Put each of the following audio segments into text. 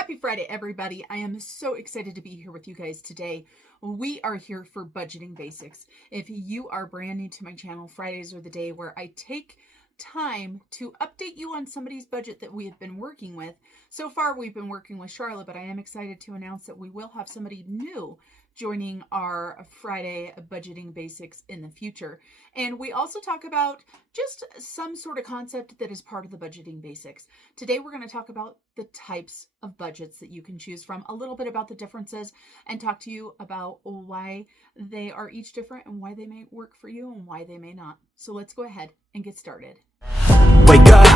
Happy Friday, everybody. I am so excited to be here with you guys today. We are here for budgeting basics. If you are brand new to my channel, Fridays are the day where I take time to update you on somebody's budget that we have been working with. So far, we've been working with Sharla, but I am excited to announce that we will have somebody new joining our Friday budgeting basics in the future. And we also talk about just some sort of concept that is part of the budgeting basics. Today, we're going to talk about the types of budgets that you can choose from, a little bit about the differences, and talk to you about why they are each different and why they may work for you and why they may not. So let's go ahead and get started. Wake up,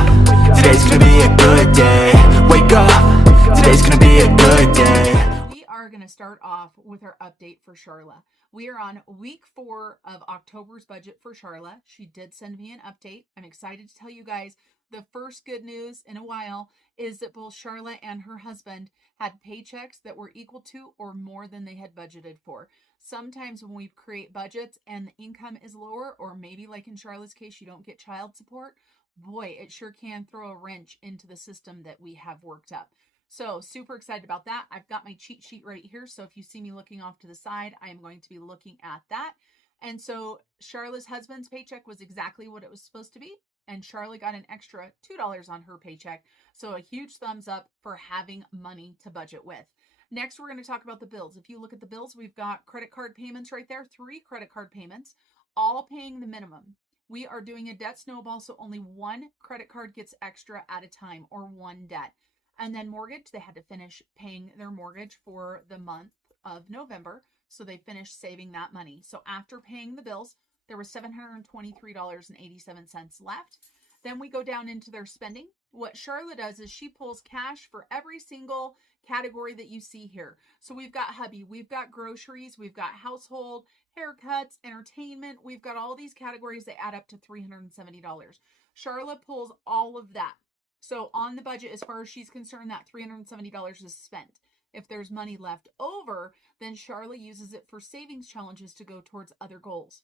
today's gonna be a good day. Wake up, today's gonna be a good day. We are going to start off with our update for Sharla. We are on week 4 of October's budget for Sharla. She did send me an update. I'm excited to tell you guys the first good news in a while is that both Sharla and her husband had paychecks that were equal to or more than they had budgeted for. Sometimes when we create budgets and the income is lower, or maybe like in Sharla's case, you don't get child support, boy, it sure can throw a wrench into the system that we have worked up. So super excited about that. I've got my cheat sheet right here. So if you see me looking off to the side, I am going to be looking at that. And so Sharla's husband's paycheck was exactly what it was supposed to be. And Sharla got an extra $2 on her paycheck. So a huge thumbs up for having money to budget with. Next, we're going to talk about the bills. If you look at the bills, we've got credit card payments right there, 3 credit card payments, all paying the minimum. We are doing a debt snowball, so only one credit card gets extra at a time, or one debt. And then mortgage, they had to finish paying their mortgage for the month of November. So they finished saving that money. So after paying the bills, there was $723.87 left. Then we go down into their spending. What Sharla does is she pulls cash for every single category that you see here. So we've got hubby, we've got groceries, we've got household, haircuts, entertainment. We've got all these categories that add up to $370. Sharla pulls all of that. So on the budget, as far as she's concerned, that $370 is spent. If there's money left over, then Sharla uses it for savings challenges to go towards other goals.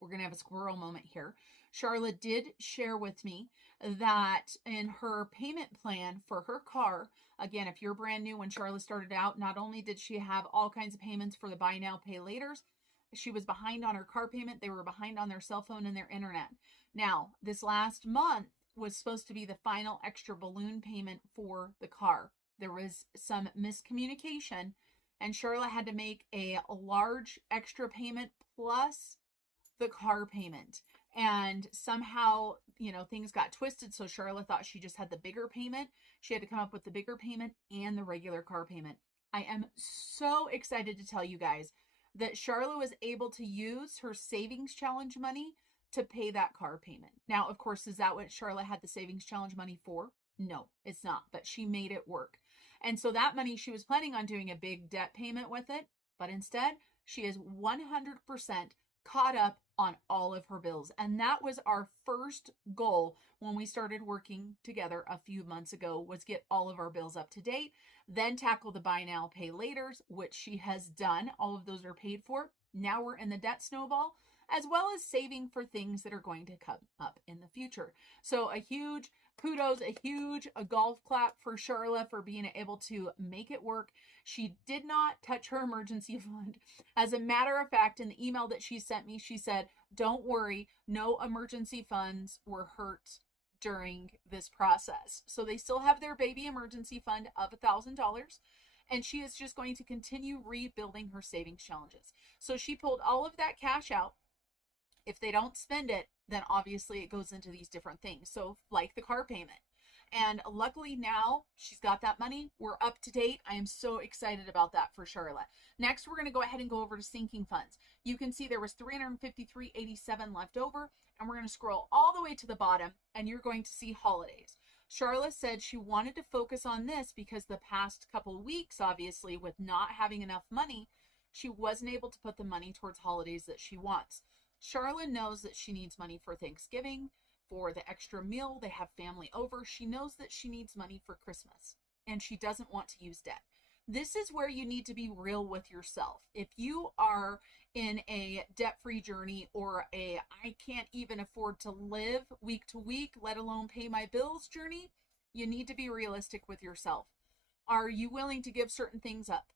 We're going to have a squirrel moment here. Sharla did share with me that in her payment plan for her car, again, if you're brand new, when Sharla started out, not only did she have all kinds of payments for the buy now, pay laters, she was behind on her car payment. They were behind on their cell phone and their internet. Now, this last month was supposed to be the final extra balloon payment for the car. There was some miscommunication, and Sharla had to make a large extra payment plus the car payment. And somehow, things got twisted. So Sharla thought she just had the bigger payment. She had to come up with the bigger payment and the regular car payment. I am so excited to tell you guys that Sharla was able to use her savings challenge money to pay that car payment. Now, of course, is that what Sharla had the savings challenge money for? No, it's not, but she made it work. And so that money, she was planning on doing a big debt payment with it, but instead she is 100% caught up on all of her bills. And that was our first goal when we started working together a few months ago, was get all of our bills up to date, then tackle the buy now, pay laters, which she has done. All of those are paid for. Now we're in the debt snowball, as well as saving for things that are going to come up in the future. So a huge kudos, a golf clap for Sharla for being able to make it work. She did not touch her emergency fund. As a matter of fact, in the email that she sent me, she said, don't worry, no emergency funds were hurt during this process. So they still have their baby emergency fund of $1,000. And she is just going to continue rebuilding her savings challenges. So she pulled all of that cash out. If they don't spend it, then obviously it goes into these different things. So like the car payment. And luckily now she's got that money. We're up to date. I am so excited about that for Sharla. Next, we're going to go ahead and go over to sinking funds. You can see there was $353.87 left over. And we're going to scroll all the way to the bottom and you're going to see holidays. Sharla said she wanted to focus on this because the past couple of weeks, obviously, with not having enough money, she wasn't able to put the money towards holidays that she wants. Sharla knows that she needs money for Thanksgiving, for the extra meal. They have family over. She knows that she needs money for Christmas, and she doesn't want to use debt. This is where you need to be real with yourself. If you are in a debt-free journey or a I can't even afford to live week to week, let alone pay my bills journey, you need to be realistic with yourself. Are you willing to give certain things up?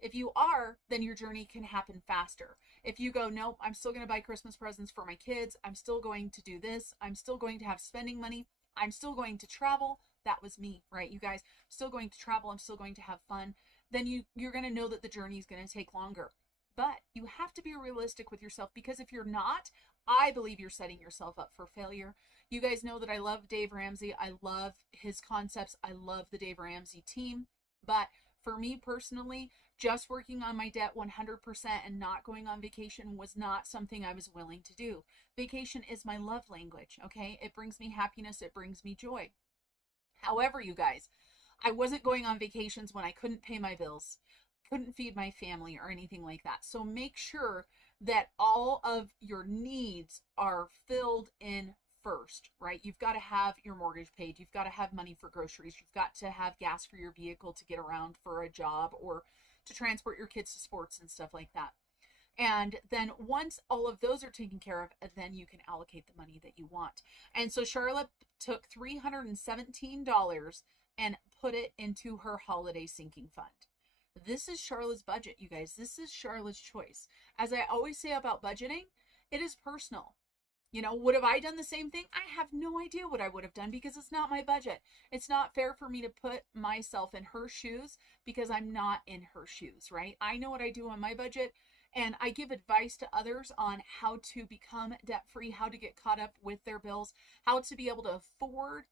If you are, then your journey can happen faster. If you go, nope, I'm still going to buy Christmas presents for my kids. I'm still going to do this. I'm still going to have spending money. I'm still going to travel. That was me, right? You guys, still going to travel. I'm still going to have fun. Then you're going to know that the journey is going to take longer. But you have to be realistic with yourself, because if you're not, I believe you're setting yourself up for failure. You guys know that I love Dave Ramsey. I love his concepts. I love the Dave Ramsey team. But for me personally, just working on my debt 100% and not going on vacation was not something I was willing to do. Vacation is my love language, okay? It brings me happiness. It brings me joy. However, you guys, I wasn't going on vacations when I couldn't pay my bills, couldn't feed my family or anything like that. So make sure that all of your needs are filled in first, right? You've got to have your mortgage paid. You've got to have money for groceries. You've got to have gas for your vehicle to get around for a job or to transport your kids to sports and stuff like that. And then once all of those are taken care of, then you can allocate the money that you want. And so Sharla took $317 and put it into her holiday sinking fund. This is Sharla's budget, you guys. This is Sharla's choice. As I always say about budgeting, it is personal. You know, would have I done the same thing? I have no idea what I would have done, because it's not my budget. It's not fair for me to put myself in her shoes because I'm not in her shoes, right? I know what I do on my budget, and I give advice to others on how to become debt-free, how to get caught up with their bills, how to be able to afford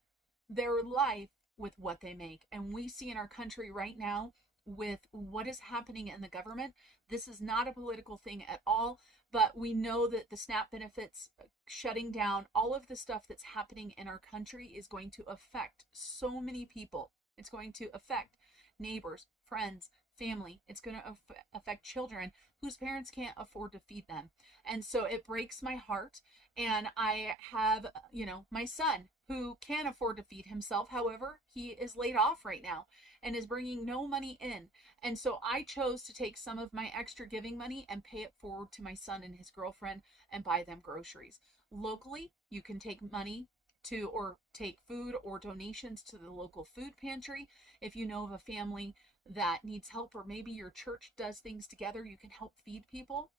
their life with what they make. And we see in our country right now, with what is happening in the government, this is not a political thing at all, but we know that the SNAP benefits shutting down, all of the stuff that's happening in our country is going to affect so many people. It's going to affect neighbors, friends, family. It's going to affect children whose parents can't afford to feed them. And so it breaks my heart. And I have, you know, my son who can afford to feed himself. However, he is laid off right now and is bringing no money in. And so I chose to take some of my extra giving money and pay it forward to my son and his girlfriend and buy them groceries. Locally, you can take money to, or take food or donations to the local food pantry. If you know of a family that needs help, or maybe your church does things together, you can help feed people.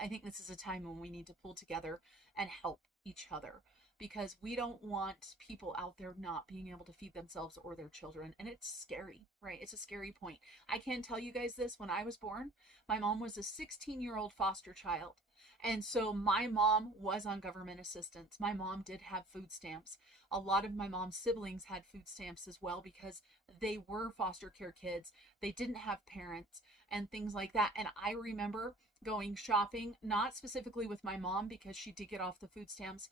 I think this is a time when we need to pull together and help each other, because we don't want people out there not being able to feed themselves or their children. And it's scary, right? It's a scary point. I can tell you guys this. When I was born, my mom was a 16-year-old foster child. And so my mom was on government assistance. My mom did have food stamps. A lot of my mom's siblings had food stamps as well, because they were foster care kids. They didn't have parents and things like that. And I remember going shopping, not specifically with my mom, because she did get off the food stamps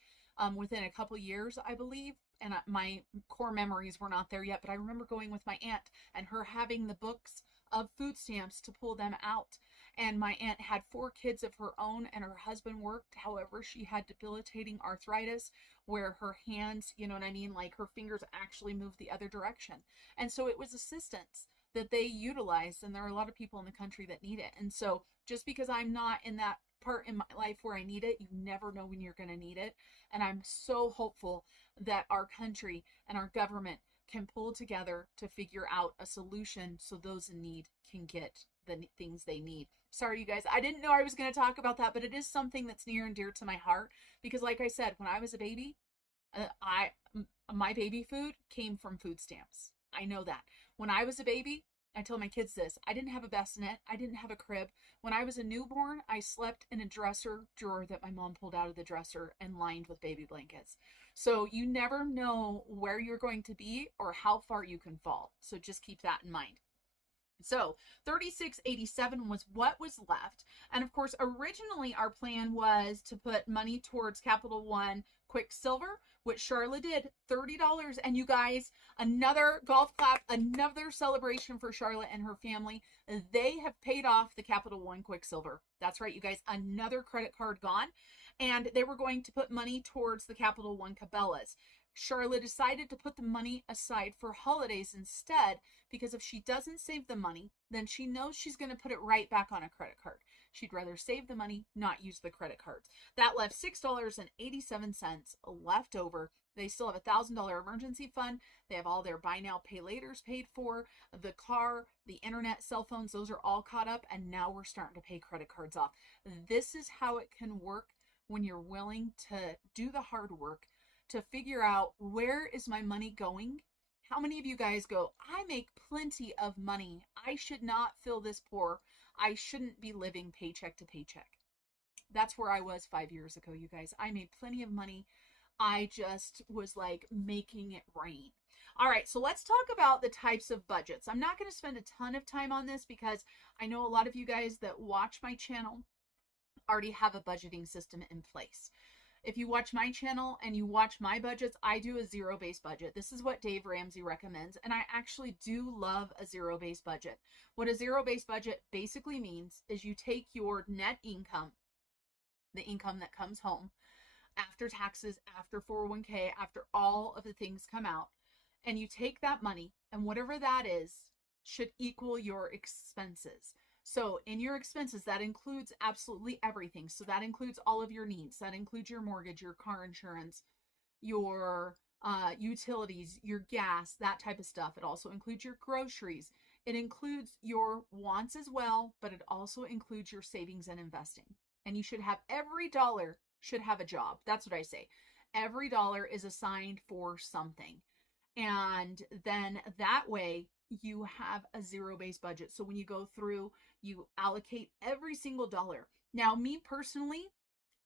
within a couple years, I believe. And my core memories were not there yet, but I remember going with my aunt and her having the books of food stamps to pull them out. And my aunt had 4 kids of her own, and her husband worked. However, she had debilitating arthritis where her hands, you know what I mean, like her fingers actually moved the other direction. And so it was assistance that they utilized, and there are a lot of people in the country that need it. And so just because I'm not in that part in my life where I need it, you never know when you're going to need it. And I'm so hopeful that our country and our government can pull together to figure out a solution so those in need can get the things they need. Sorry, you guys, I didn't know I was going to talk about that, but it is something that's near and dear to my heart, because like I said, when I was a baby, my baby food came from food stamps. I know that. When I was a baby, I tell my kids this, I didn't have a bassinet. I didn't have a crib. When I was a newborn, I slept in a dresser drawer that my mom pulled out of the dresser and lined with baby blankets. So you never know where you're going to be or how far you can fall. So just keep that in mind. So $36.87 was what was left. And of course, originally our plan was to put money towards Capital One Quicksilver, which Sharla did, $30. And you guys, another golf clap, another celebration for Sharla and her family. They have paid off the Capital One Quicksilver. That's right, you guys, another credit card gone. And they were going to put money towards the Capital One Cabela's. Sharla decided to put the money aside for holidays instead, because if she doesn't save the money, then she knows she's going to put it right back on a credit card. She'd rather save the money, not use the credit cards. That left $6.87 left over They still have $1,000 emergency fund. They have all their buy now, pay laters paid for, the car, the internet, cell phones, those are all caught up. And now we're starting to pay credit cards off. This is how it can work when you're willing to do the hard work to figure out, where is my money going? How many of you guys go, I make plenty of money. I should not feel this poor. I shouldn't be living paycheck to paycheck. That's where I was 5 years ago, you guys. I made plenty of money. I just was like making it rain. All right, so let's talk about the types of budgets. I'm not going to spend a ton of time on this because I know a lot of you guys that watch my channel already have a budgeting system in place. If you watch my channel and you watch my budgets, I do a zero-based budget. This is what Dave Ramsey recommends, and I actually do love a zero-based budget. What a zero-based budget basically means is you take your net income, the income that comes home, after taxes, after 401k, after all of the things come out, and you take that money, and whatever that is should equal your expenses. So in your expenses, that includes absolutely everything. So that includes all of your needs. That includes your mortgage, your car insurance, your utilities, your gas, that type of stuff. It also includes your groceries. It includes your wants as well, but it also includes your savings and investing. And you should have, every dollar should have a job. That's what I say. Every dollar is assigned for something. And then that way you have a zero-based budget. So when you go through, you allocate every single dollar. Now, me personally,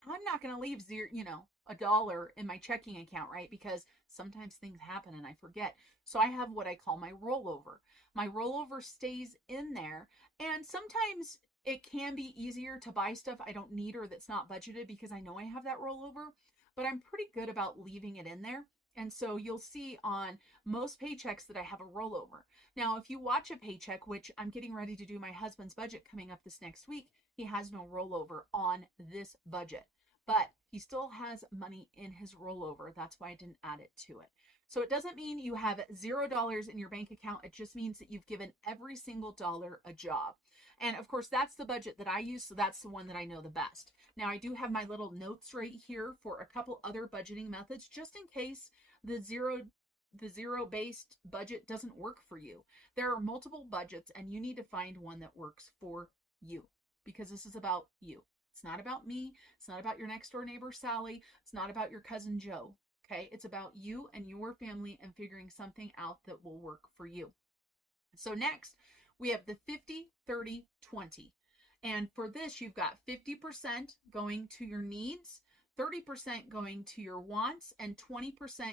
I'm not going to leave a dollar in my checking account, right? Because sometimes things happen and I forget. So I have what I call my rollover. My rollover stays in there. And sometimes it can be easier to buy stuff I don't need or that's not budgeted because I know I have that rollover, but I'm pretty good about leaving it in there. And so you'll see on most paychecks that I have a rollover. Now, if you watch a paycheck, which I'm getting ready to do my husband's budget coming up this next week, he has no rollover on this budget, but he still has money in his rollover. That's why I didn't add it to it. So it doesn't mean you have $0 in your bank account. It just means that you've given every single dollar a job. And of course, that's the budget that I use. So that's the one that I know the best. Now, I do have my little notes right here for a couple other budgeting methods, just in case the zero-based budget doesn't work for you. There are multiple budgets and you need to find one that works for you, because this is about you. It's not about me. It's not about your next door neighbor, Sally. It's not about your cousin, Joe. Okay. It's about you and your family and figuring something out that will work for you. So next we have the 50, 30, 20. And for this, you've got 50% going to your needs, 30% going to your wants, and 20%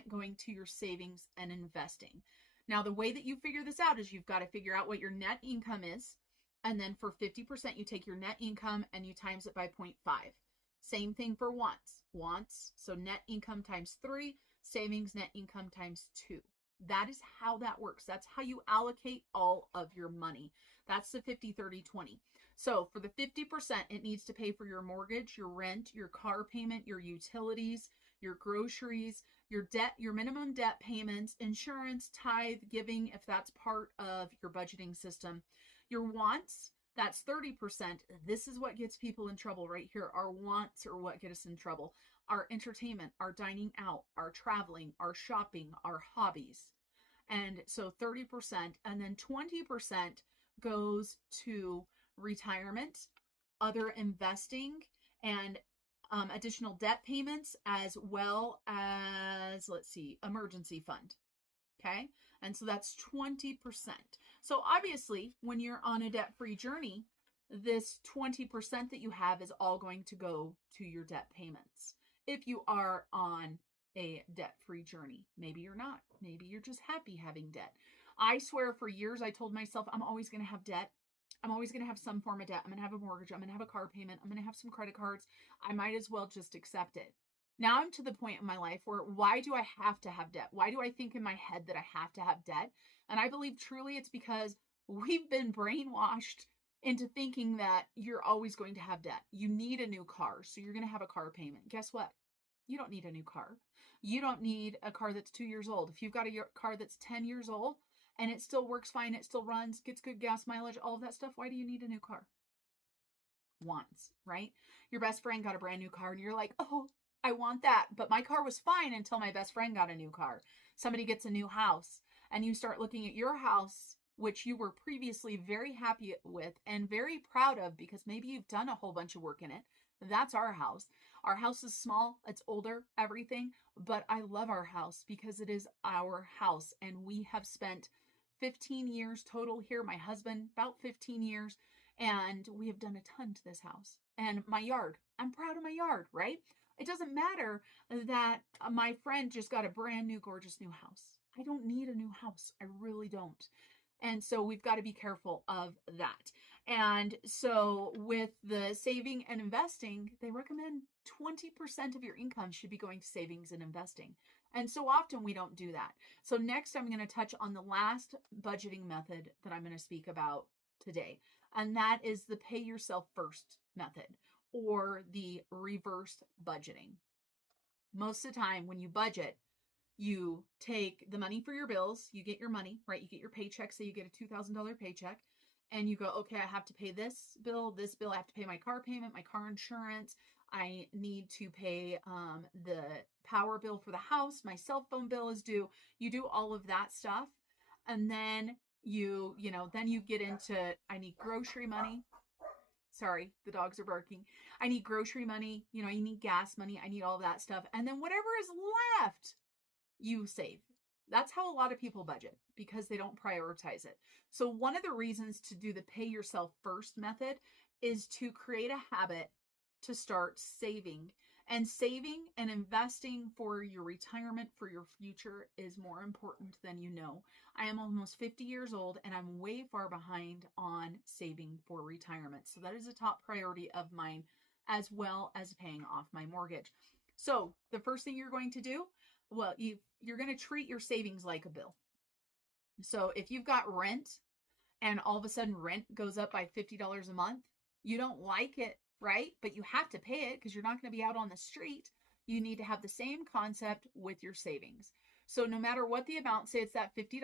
going to your savings and investing. Now, the way that you figure this out is you've got to figure out what your net income is. And then for 50%, you take your net income and you times it by 0.5. Same thing for wants. Wants, so net income times 3, savings net income times 2. That is how that works. That's how you allocate all of your money. That's the 50, 30, 20. So for the 50%, it needs to pay for your mortgage, your rent, your car payment, your utilities, your groceries, your debt, your minimum debt payments, insurance, tithe, giving, if that's part of your budgeting system. Your wants, that's 30%. This is what gets people in trouble right here. Our wants are what get us in trouble. Our entertainment, our dining out, our traveling, our shopping, our hobbies. And so 30%, and then 20% goes to retirement, other investing, and additional debt payments, as well as, let's see, emergency fund. Okay. And so that's 20%. So obviously, when you're on a debt-free journey, this 20% that you have is all going to go to your debt payments. If you are on a debt-free journey, maybe you're not. Maybe you're just happy having debt. I swear for years, I told myself, I'm always going to have debt. I'm always going to have some form of debt. I'm going to have a mortgage. I'm going to have a car payment. I'm going to have some credit cards. I might as well just accept it. Now I'm to the point in my life where, why do I have to have debt? Why do I think in my head that I have to have debt? And I believe truly it's because we've been brainwashed into thinking that you're always going to have debt. You need a new car, so you're going to have a car payment. Guess what? You don't need a new car. You don't need a car that's 2 years old. If you've got a car that's 10 years old and it still works fine, it still runs, gets good gas mileage, all of that stuff, why do you need a new car? Wants, right? Your best friend got a brand new car and you're like, oh, I want that. But my car was fine until my best friend got a new car. Somebody gets a new house, and you start looking at your house, which you were previously very happy with and very proud of because maybe you've done a whole bunch of work in it. That's our house. Our house is small, it's older, everything, but I love our house because it is our house, and we have spent 15 years total here. My husband, about 15 years, and we have done a ton to this house. And my yard, I'm proud of my yard, right? It doesn't matter that my friend just got a brand new, gorgeous new house. I don't need a new house. I really don't. And so we've got to be careful of that. And so with the saving and investing, they recommend 20% of your income should be going to savings and investing. And so often we don't do that. So next I'm going to touch on the last budgeting method that I'm going to speak about today. And that is the pay yourself first method, or the reverse budgeting. Most of the time when you budget, you take the money for your bills, you get your money, right? You get your paycheck, say you get a $2,000 paycheck, and you go, okay, I have to pay this bill, I have to pay my car payment, my car insurance, I need to pay the power bill for the house, my cell phone bill is due. You do all of that stuff, and then you get into, I need grocery money. Sorry, the dogs are barking. I need grocery money, I need gas money, I need all of that stuff. And then whatever is left, you save. That's how a lot of people budget, because they don't prioritize it. So one of the reasons to do the pay yourself first method is to create a habit to start saving. And saving and investing for your retirement, for your future, is more important than you know. I am almost 50 years old and I'm way far behind on saving for retirement. So that is a top priority of mine, as well as paying off my mortgage. So the first thing you're going to do, well, you're going to treat your savings like a bill. So if you've got rent and all of a sudden rent goes up by $50 a month, you don't like it, right? But you have to pay it because you're not going to be out on the street. You need to have the same concept with your savings. So no matter what the amount, say it's that $50,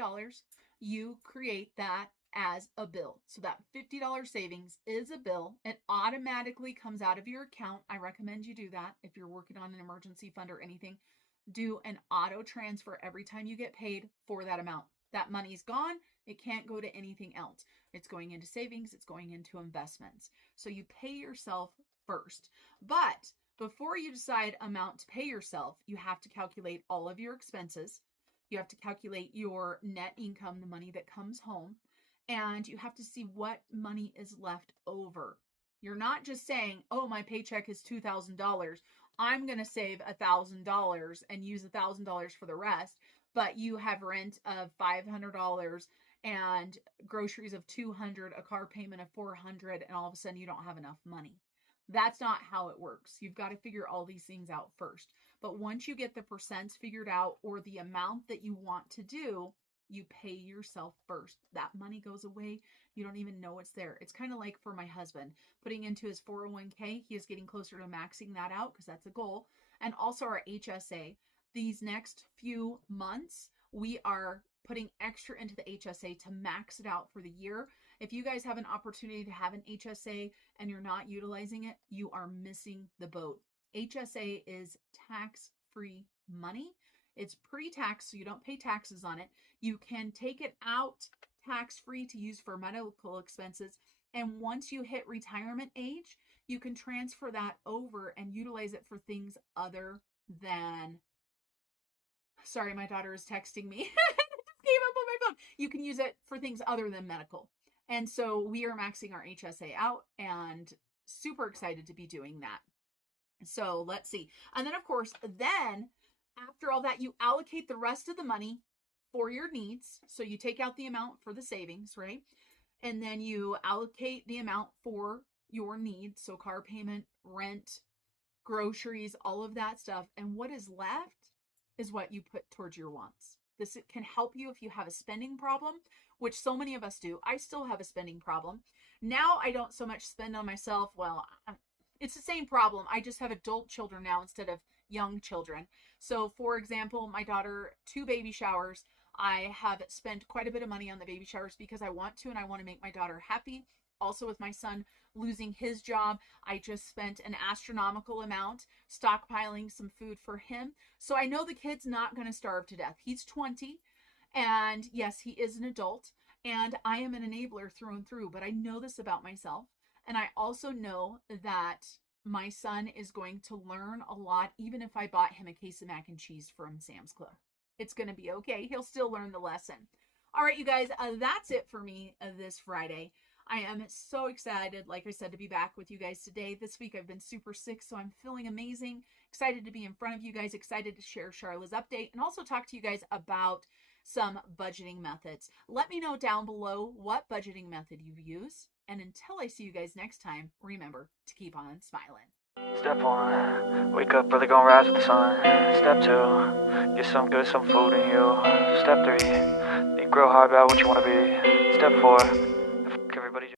you create that as a bill. So that $50 savings is a bill. It automatically comes out of your account. I recommend you do that if you're working on an emergency fund or anything. Do an auto transfer every time you get paid for that amount. That money's gone. It can't go to anything else. It's going into savings. It's going into investments. So you pay yourself first. But before you decide amount to pay yourself, you have to calculate all of your expenses. You have to calculate your net income, the money that comes home, and you have to see what money is left over. You're not just saying, oh, my paycheck is $2,000. I'm going to save $1,000 and use $1,000 for the rest. But you have rent of $500 and groceries of $200, a car payment of $400, and all of a sudden you don't have enough money. That's not how it works. You've got to figure all these things out first. But once you get the percents figured out, or the amount that you want to do, you pay yourself first. That money goes away. You don't even know it's there. It's kind of like for my husband, putting into his 401k. He is getting closer to maxing that out because that's a goal. And also our HSA. These next few months, we are putting extra into the HSA to max it out for the year. If you guys have an opportunity to have an HSA and you're not utilizing it, you are missing the boat. HSA is tax-free money. It's pre-tax, so you don't pay taxes on it. You can take it out tax-free to use for medical expenses. And once you hit retirement age, you can transfer that over and utilize it for things other than... Sorry, my daughter is texting me. I just gave up on my phone. You can use it for things other than medical. And so we are maxing our HSA out and super excited to be doing that. So let's see. And then, of course, after all that, you allocate the rest of the money for your needs. So you take out the amount for the savings, right? And then you allocate the amount for your needs. So car payment, rent, groceries, all of that stuff. And what is left is what you put towards your wants. This can help you if you have a spending problem, which so many of us do. I still have a spending problem. Now I don't so much spend on myself. Well, it's the same problem. I just have adult children now instead of young children. So for example, my daughter, 2 baby showers. I have spent quite a bit of money on the baby showers because I want to, and I want to make my daughter happy. Also, with my son losing his job, I just spent an astronomical amount stockpiling some food for him. So I know the kid's not going to starve to death. He's 20, and yes, he is an adult, and I am an enabler through and through, but I know this about myself. And I also know that my son is going to learn a lot, even if I bought him a case of mac and cheese from Sam's Club. It's going to be okay. He'll still learn the lesson. All right, you guys, that's it for me this Friday. I am so excited, like I said, to be back with you guys today. This week I've been super sick, so I'm feeling amazing. Excited to be in front of you guys, excited to share Sharla's update, and also talk to you guys about some budgeting methods. Let me know down below what budgeting method you use. And until I see you guys next time, remember to keep on smiling. Step 1, wake up early, gonna rise with the sun. Step 2, get some good, some food in you. Step 3, think real hard about what you wanna be. Step 4,